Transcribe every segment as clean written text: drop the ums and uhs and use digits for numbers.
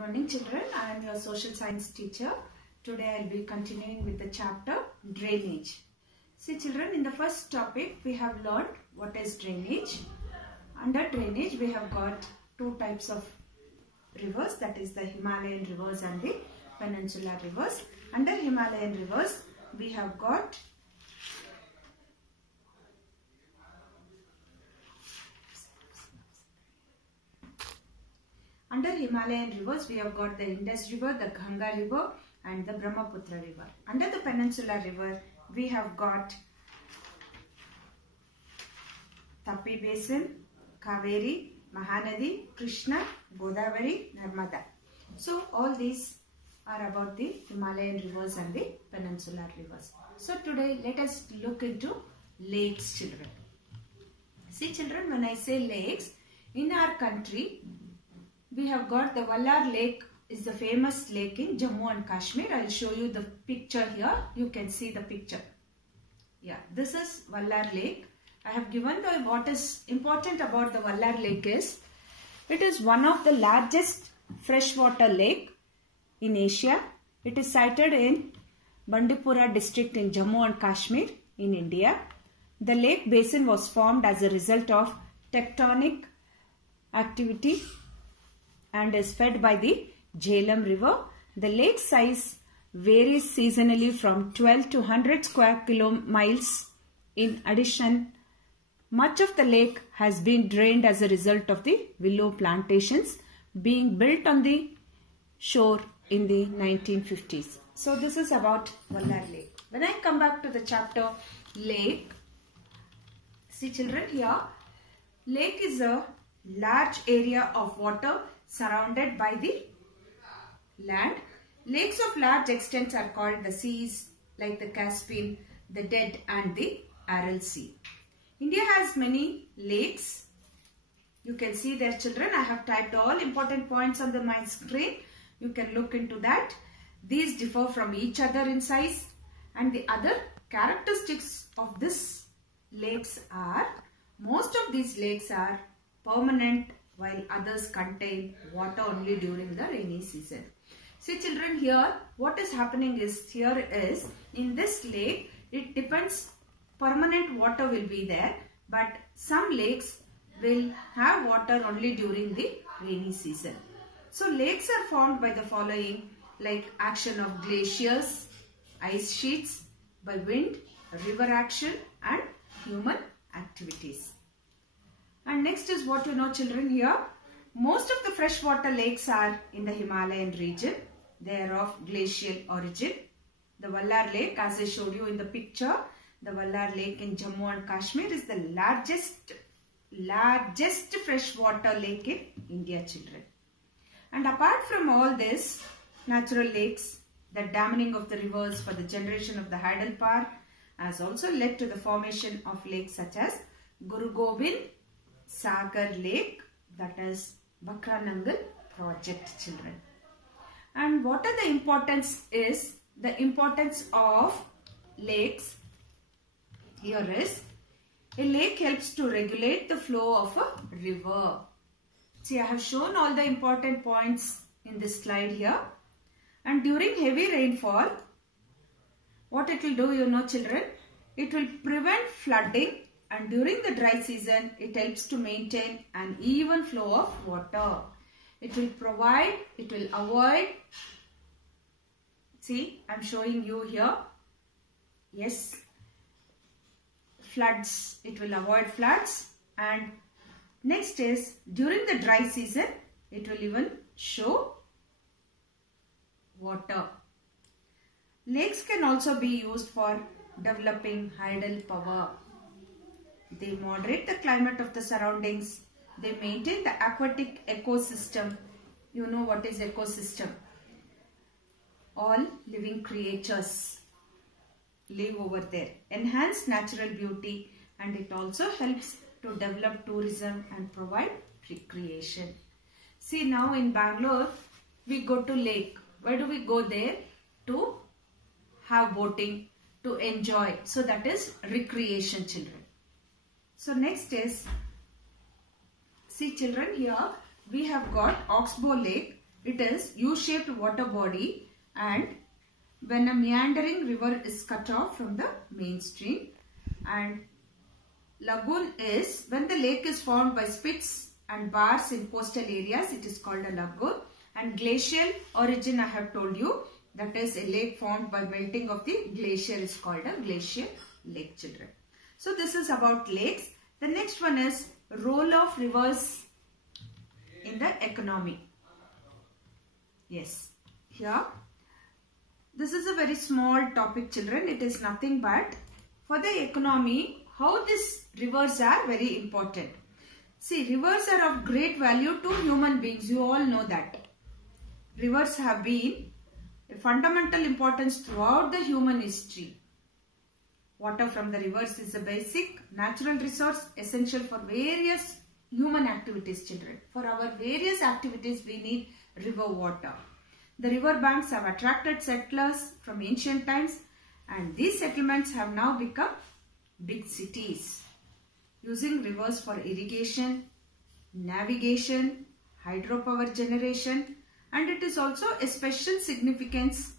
morning children, I am your social science teacher. Today I will be continuing with the chapter drainage. See children, in the first topic we have learned what is drainage. Under drainage we have got two types of rivers, that is the Himalayan rivers and the peninsular rivers. Under Himalayan rivers we have got the Indus River, the Ganga River and the Brahmaputra River. Under the peninsular river, we have got Tapi Basin, Kaveri, Mahanadi, Krishna, Godavari, Narmada. So all these are about the Himalayan rivers and the peninsular rivers. So today let us look into lakes, children. See children, when I say lakes, in our country, we have got the Vallar Lake is the famous lake in Jammu and Kashmir. I will show you the picture here. You can see the picture. Yeah, this is Vallar Lake. I have given the what is important about the Vallar Lake is it is one of the largest freshwater lake in Asia. It is sited in Bandipora district in Jammu and Kashmir in India. The lake basin was formed as a result of tectonic activity and is fed by the Jhelum River. The lake size varies seasonally from 12 to 100 square kilomiles. In addition, much of the lake has been drained as a result of the willow plantations being built on the shore in the 1950s. So this is about Vallar Lake. When I come back to the chapter lake, see children here, lake is a large area of water surrounded by the land. Lakes of large extents are called the seas, like the Caspian, the Dead and the Aral Sea. India has many lakes. You can see there children, I have typed all important points on my screen. You can look into that. These differ from each other in size, and the other characteristics of these lakes are, most of these lakes are permanent while others contain water only during the rainy season. See children, here what is happening is, here is in this lake, it depends, permanent water will be there, but some lakes will have water only during the rainy season. So lakes are formed by the following, like action of glaciers, ice sheets, by wind, river action and human activities. And next is what you know children here. Most of the freshwater lakes are in the Himalayan region. They are of glacial origin. The Vallar Lake, as I showed you in the picture, the Vallar Lake in Jammu and Kashmir is the largest freshwater lake in India, children. And apart from all this, natural lakes, the damming of the rivers for the generation of the tidal power has also led to the formation of lakes such as Guru Gobind Sagar Lake, that is Bakranangal project, children. And what are the importance is, the importance of lakes here is, a lake helps to regulate the flow of a river. See, I have shown all the important points in this slide here. And during heavy rainfall, what it will do, you know children, it will prevent flooding. And during the dry season, it helps to maintain an even flow of water. It will provide, it will avoid, see, I am showing you here, yes, floods, it will avoid floods. And next is, during the dry season, it will even show water. Lakes can also be used for developing tidal power. They moderate the climate of the surroundings. They maintain the aquatic ecosystem. You know what is ecosystem? All living creatures live over there. Enhance natural beauty, and it also helps to develop tourism and provide recreation. See, now in Bangalore, we go to lake. Why do we go there? To have boating, to enjoy. So that is recreation, children. So next is, see children, here we have got Oxbow Lake. It is U-shaped water body, and when a meandering river is cut off from the mainstream. And lagoon is when the lake is formed by spits and bars in coastal areas, it is called a lagoon. And glacial origin, I have told you, that is a lake formed by melting of the glacier is called a glacial lake, children. So this is about lakes. The next one is role of rivers in the economy. Yes, here this is a very small topic, children. It is nothing but for the economy, how these rivers are very important. See, rivers are of great value to human beings. You all know that. Rivers have been a fundamental importance throughout the human history. Water from the rivers is a basic natural resource essential for various human activities, children. For our various activities, we need river water. The river banks have attracted settlers from ancient times, and these settlements have now become big cities, using rivers for irrigation, navigation, hydropower generation, and it is also a special significance,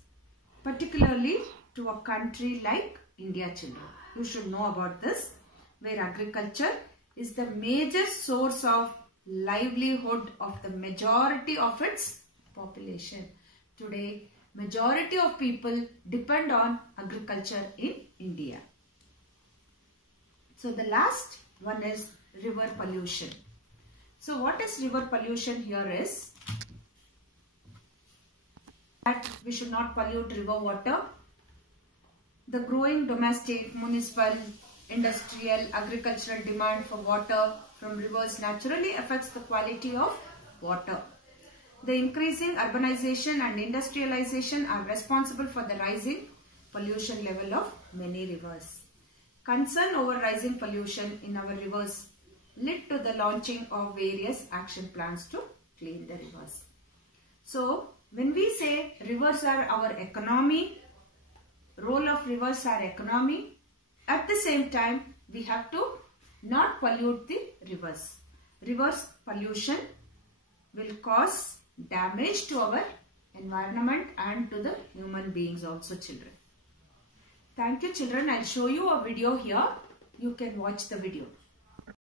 particularly to a country like India, children. You should know about this, where agriculture is the major source of livelihood of the majority of its population. Today, majority of people depend on agriculture in India. So the last one is river pollution. So what is river pollution here is that we should not pollute river water. The growing domestic, municipal, industrial, agricultural demand for water from rivers naturally affects the quality of water. The increasing urbanization and industrialization are responsible for the rising pollution level of many rivers. Concern over rising pollution in our rivers led to the launching of various action plans to clean the rivers. So, when we say rivers are our economy, role of rivers are economy, at the same time we have to not pollute the rivers. Rivers pollution will cause damage to our environment and to the human beings also, children. Thank you, children. I'll show you a video here. You can watch the video.